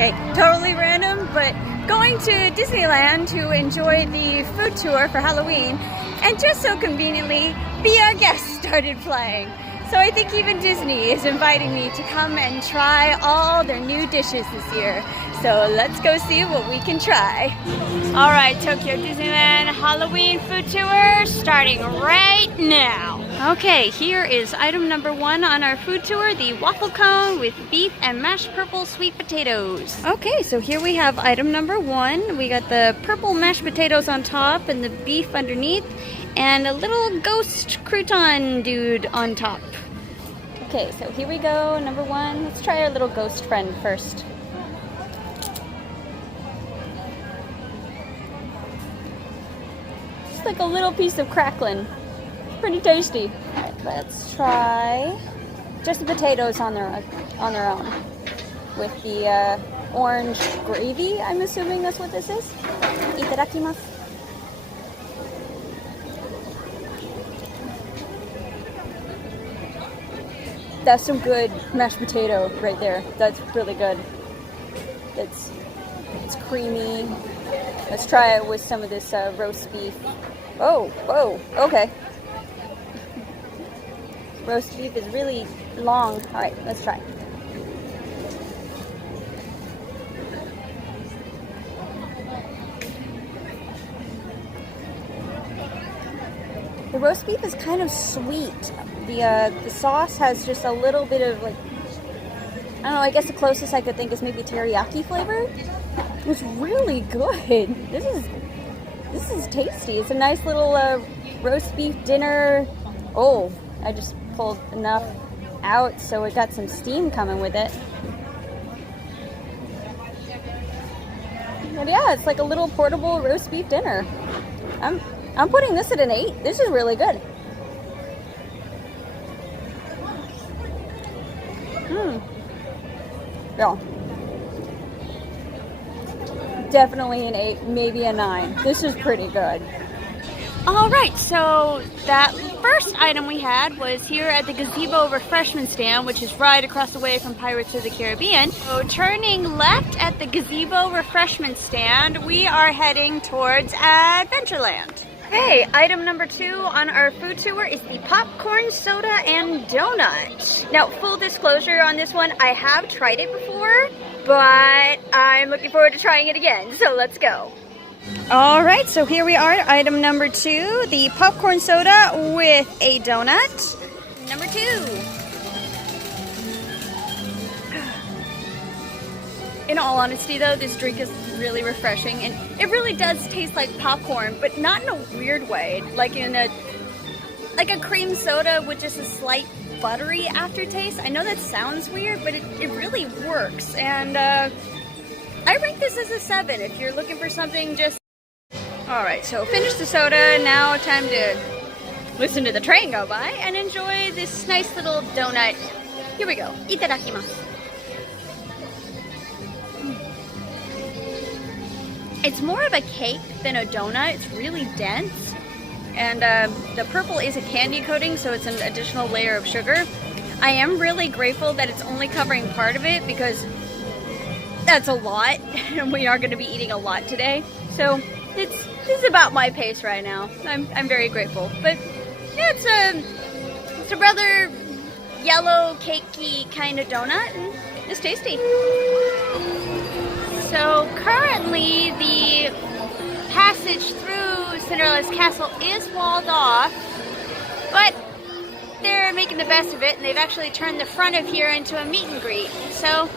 Okay, totally random, but going to Disneyland to enjoy the food tour for Halloween, and just so conveniently, Be Our Guest started playing. So I think even Disney is inviting me to come and try all their new dishes this year. So let's go see what we can try. All right, Tokyo Disneyland Halloween food tour starting right now. Okay, here is item number 1 on our food tour, the waffle cone with beef and mashed purple sweet potatoes. Okay, so here we have item number 1. We got the purple mashed potatoes on top and the beef underneath, and a little ghost crouton dude on top. Okay, so here we go, number 1. Let's try our little ghost friend first. Just like a little piece of crackling. Pretty tasty. All right, let's try just the potatoes on their own with the orange gravy. I'm assuming that's what this is. Itadakimasu. That's some good mashed potato right there. That's really good. It's creamy. Let's try it with some of this roast beef. Oh, whoa, okay. Roast beef is really long. All right, let's try. The roast beef is kind of sweet. The sauce has just a little bit of, like, I don't know, I guess the closest I could think is maybe teriyaki flavor. It's really good. This is tasty. It's a nice little roast beef dinner. Oh, I just pulled enough out so it got some steam coming with it. But yeah, it's like a little portable roast beef dinner. I'm putting this at an 8. This is really good. Yeah. Definitely an 8, maybe a 9. This is pretty good. All right, so that first item we had was here at the Gazebo refreshment stand, which is right across the way from Pirates of the Caribbean. So turning left at the Gazebo refreshment stand, we are heading towards Adventureland. Okay, item number 2 on our food tour is the popcorn soda and donut. Now, full disclosure on this one, I have tried it before, but I'm looking forward to trying it again, so let's go. All right, so here we are, item number 2, the popcorn soda with a donut. Number 2. In all honesty though, this drink is really refreshing, and it really does taste like popcorn, but not in a weird way, like a cream soda with just a slight buttery aftertaste. I know that sounds weird, but it really works, and I rank this as a 7 if you're looking for something just... Alright, so finish the soda, now time to listen to the train go by and enjoy this nice little donut. Here we go. Itadakimasu. It's more of a cake than a donut. It's really dense. And the purple is a candy coating, so it's an additional layer of sugar. I am really grateful that it's only covering part of it, because that's a lot, and we are going to be eating a lot today. So it's about my pace right now. I'm very grateful. But yeah, it's a rather yellow cakey kind of donut, and it's tasty. So currently the passage through Cinderella's castle is walled off, but they're making the best of it, and they've actually turned the front of here into a meet and greet. So,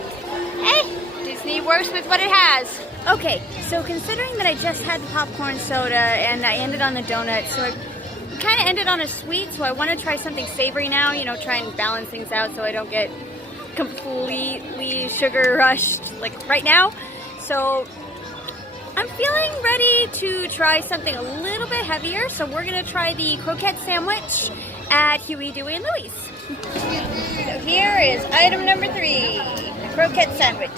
hey, Disney works with what it has. Okay, so considering that I just had the popcorn soda and I ended on the donut, so I kind of ended on a sweet, so I want to try something savory now, you know, try and balance things out so I don't get completely sugar rushed like right now. So I'm feeling ready to try something a little bit heavier, so we're going to try the Croquette Sandwich at Huey, Dewey, and Louie's. So here is item number 3, the Croquette Sandwich.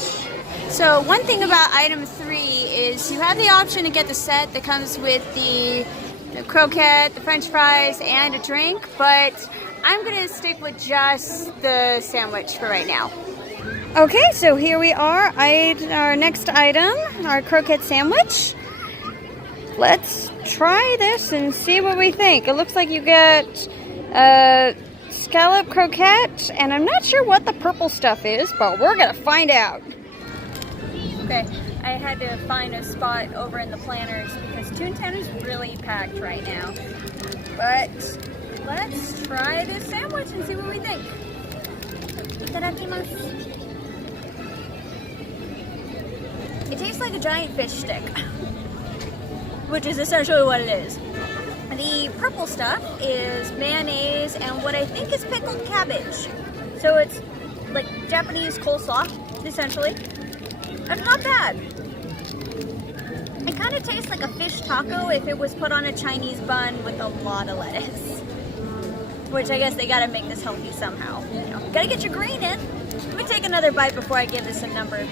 So one thing about item 3 is you have the option to get the set that comes with the croquette, the french fries, and a drink, but I'm going to stick with just the sandwich for right now. Okay, so here we are. Our next item, our croquette sandwich. Let's try this and see what we think. It looks like you get scallop croquette, and I'm not sure what the purple stuff is, but we're gonna find out. Okay, I had to find a spot over in the planners because Toontown is really packed right now. But let's try this sandwich and see what we think. Itadakimasu. It tastes like a giant fish stick, which is essentially what it is. The purple stuff is mayonnaise and what I think is pickled cabbage. So it's like Japanese coleslaw, essentially. That's not bad. It kind of tastes like a fish taco if it was put on a Chinese bun with a lot of lettuce. Which I guess they gotta make this healthy somehow. You know, gotta get your green in. Let me take another bite before I give this a number.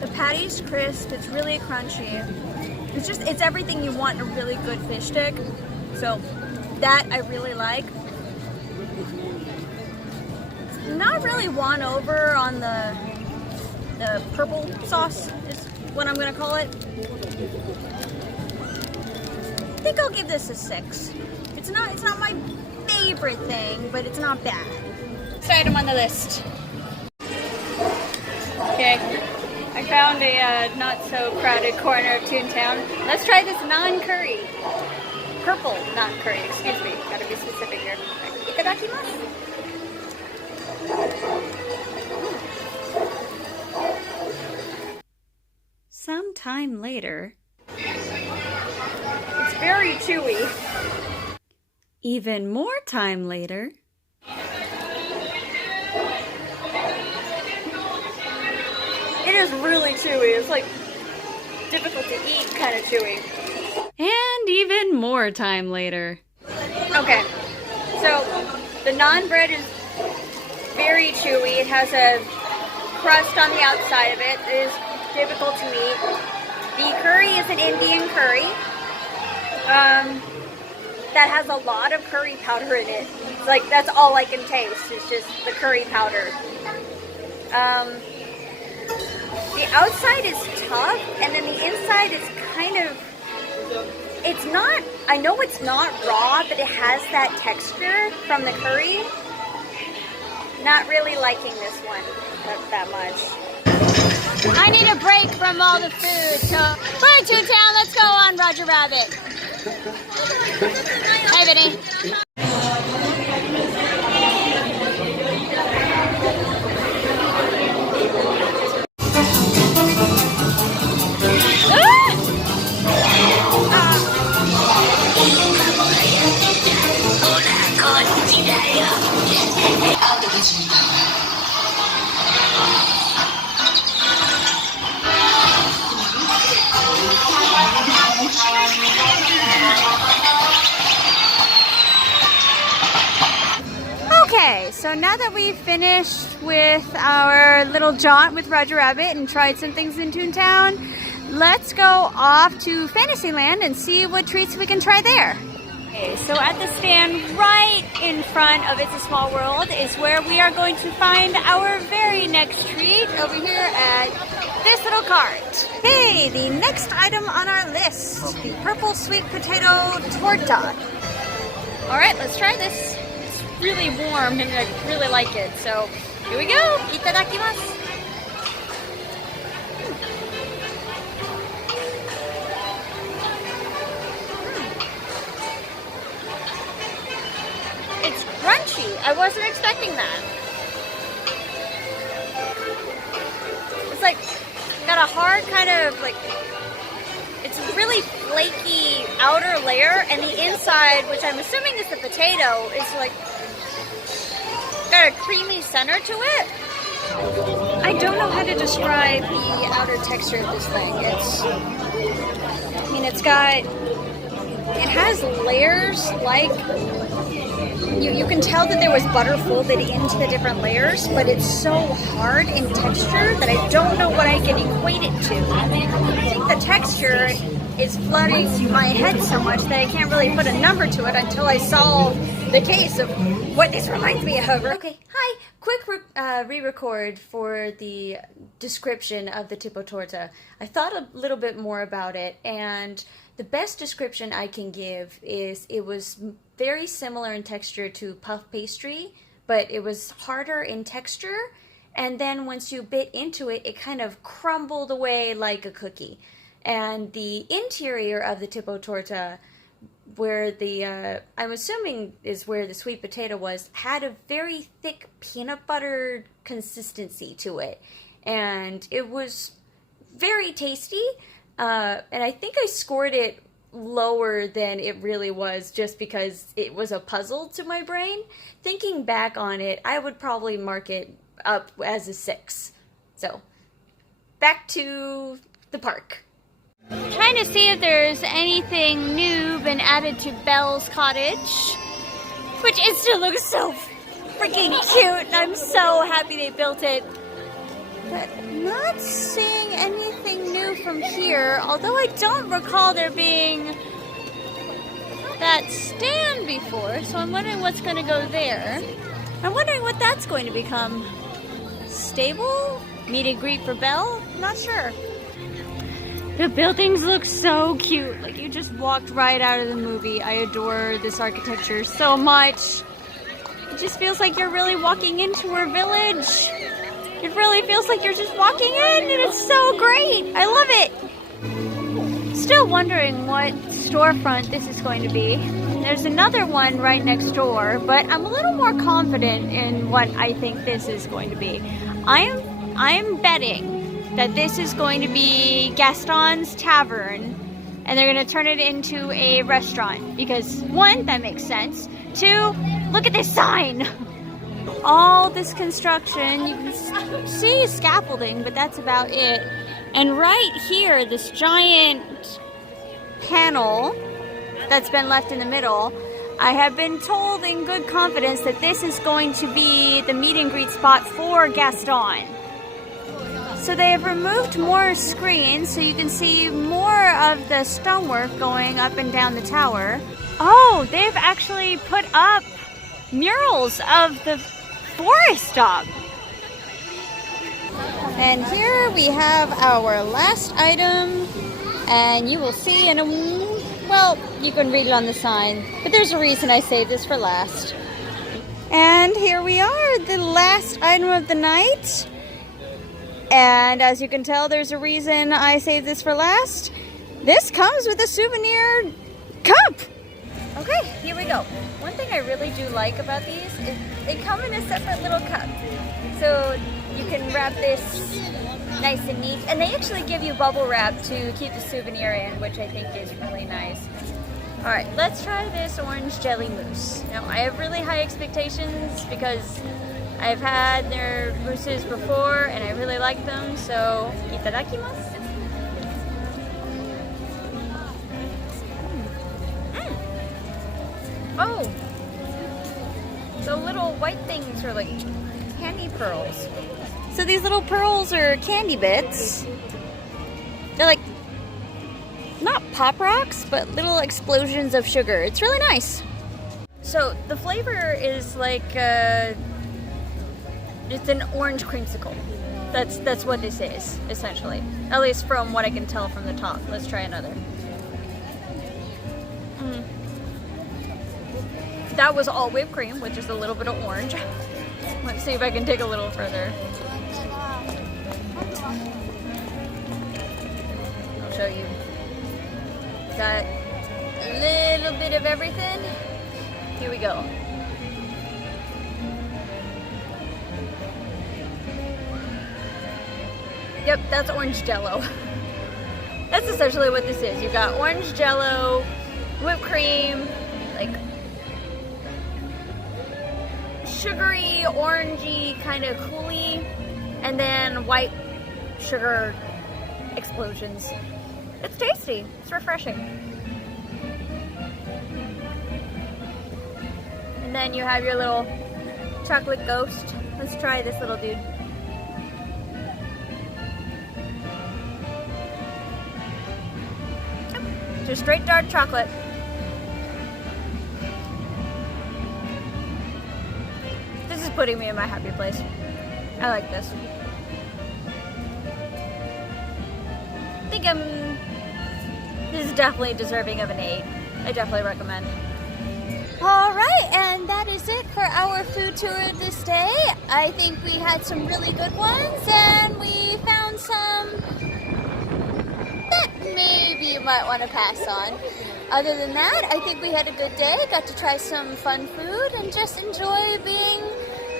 The patty's crisp, it's really crunchy. It's everything you want in a really good fish stick. So that I really like. Not really won over on the purple sauce is what I'm gonna call it. I think I'll give this a 6. It's not my favorite thing, but it's not bad. Next item on the list. Okay, I found a not so crowded corner of Toontown. Let's try this non-curry. Purple non-curry, excuse me. Gotta be specific here. Itadakimasu. Sometime later, it's very chewy. Even more time later, it is really chewy. It's like difficult to eat kind of chewy. And even more time later. Okay, so the naan bread is very chewy. It has a crust on the outside of it. It is difficult to eat. The curry is an Indian curry that has a lot of curry powder in it. It's like that's all I can taste. It's just the curry powder. The outside is tough, and then the inside is kind of. It's not. I know it's not raw, but it has that texture from the curry. Not really liking this one that much. I need a break from all the food, so bye Toontown, let's go on Roger Rabbit. Hi Vinny. Okay, so now that we've finished with our little jaunt with Roger Rabbit and tried some things in Toontown, let's go off to Fantasyland and see what treats we can try there. Okay, so at the stand right in front of It's a Small World is where we are going to find our very next treat over here at this little cart. Okay, the next item on our list, the purple sweet potato torta. All right, let's try this. It's really warm and I really like it. So here we go. Itadakimasu. It's crunchy. I wasn't expecting that. It's like got a hard kind of like, it's a really flaky outer layer, and the inside, which I'm assuming is the potato, is like got a creamy center to it. I don't know how to describe the outer texture of this thing. It has layers like, you can tell that there was butter folded into the different layers, but it's so hard in texture that I don't know what I can equate it to. I think the texture is flooding my head so much that I can't really put a number to it until I solve the case of what this reminds me of. Okay, hi. Quick re-record for the description of the tipo torta. I thought a little bit more about it, and the best description I can give is it was very similar in texture to puff pastry, but it was harder in texture, and then once you bit into it, it kind of crumbled away like a cookie. And the interior of the tipo torta, where the, I'm assuming is where the sweet potato was, had a very thick peanut butter consistency to it. And it was very tasty. And I think I scored it lower than it really was just because it was a puzzle to my brain. Thinking back on it, I would probably mark it up as a 6. So, back to the park. Trying to see if there's anything new been added to Belle's Cottage, which it still looks so freaking cute. I'm so happy they built it. But not seeing anything new from here, although I don't recall there being that stand before, so I'm wondering what's going to go there. I'm wondering what that's going to become. Stable? Meet and greet for Belle? Not sure. The buildings look so cute. Like you just walked right out of the movie. I adore this architecture so much. It just feels like you're really walking into her village. It really feels like you're just walking in, and it's so great. I love it. Still wondering what storefront this is going to be. There's another one right next door, but I'm a little more confident in what I think this is going to be. I'm betting that this is going to be Gaston's Tavern, and they're going to turn it into a restaurant. Because, 1, that makes sense. 2, look at this sign! All this construction, you can see scaffolding, but that's about it. And right here, this giant panel that's been left in the middle, I have been told in good confidence that this is going to be the meet and greet spot for Gaston. So they have removed more screens so you can see more of the stonework going up and down the tower. Oh, they've actually put up murals of the forest dog. And here we have our last item, and you will see in a, well, you can read it on the sign, but there's a reason I saved this for last. And here we are, the last item of the night. And as you can tell, there's a reason I saved this for last. This comes with a souvenir cup. Okay, here we go. One thing I really do like about these is they come in a separate little cup. So you can wrap this nice and neat. And they actually give you bubble wrap to keep the souvenir in, which I think is really nice. All right, let's try this orange jelly mousse. Now, I have really high expectations because I've had their mousses before and I really like them, so itadakimasu. Oh, the little white things are like candy pearls. So these little pearls are candy bits. They're like, not pop rocks, but little explosions of sugar. It's really nice. So the flavor is like, it's an orange creamsicle. That's what this is, essentially. At least from what I can tell from the top. Let's try another. That was all whipped cream with just a little bit of orange. Let's see if I can dig a little further. I'll show you. Got a little bit of everything. Here we go. Yep, that's orange jello. That's essentially what this is. You've got orange jello, whipped cream, like sugary, orangey, kind of cooly, and then white sugar explosions. It's tasty. It's refreshing. And then you have your little chocolate ghost. Let's try this little dude. Just straight dark chocolate. This is putting me in my happy place. I like this. I think this is definitely deserving of an 8. I definitely recommend. Alright, and that is it for our food tour this day. I think we had some really good ones, and we found some that maybe you might want to pass on. Other than that, I think we had a good day, got to try some fun food, and just enjoy being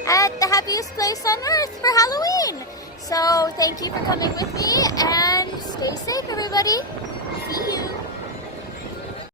at the happiest place on earth for Halloween. So thank you for coming with me, and stay safe, everybody. See you.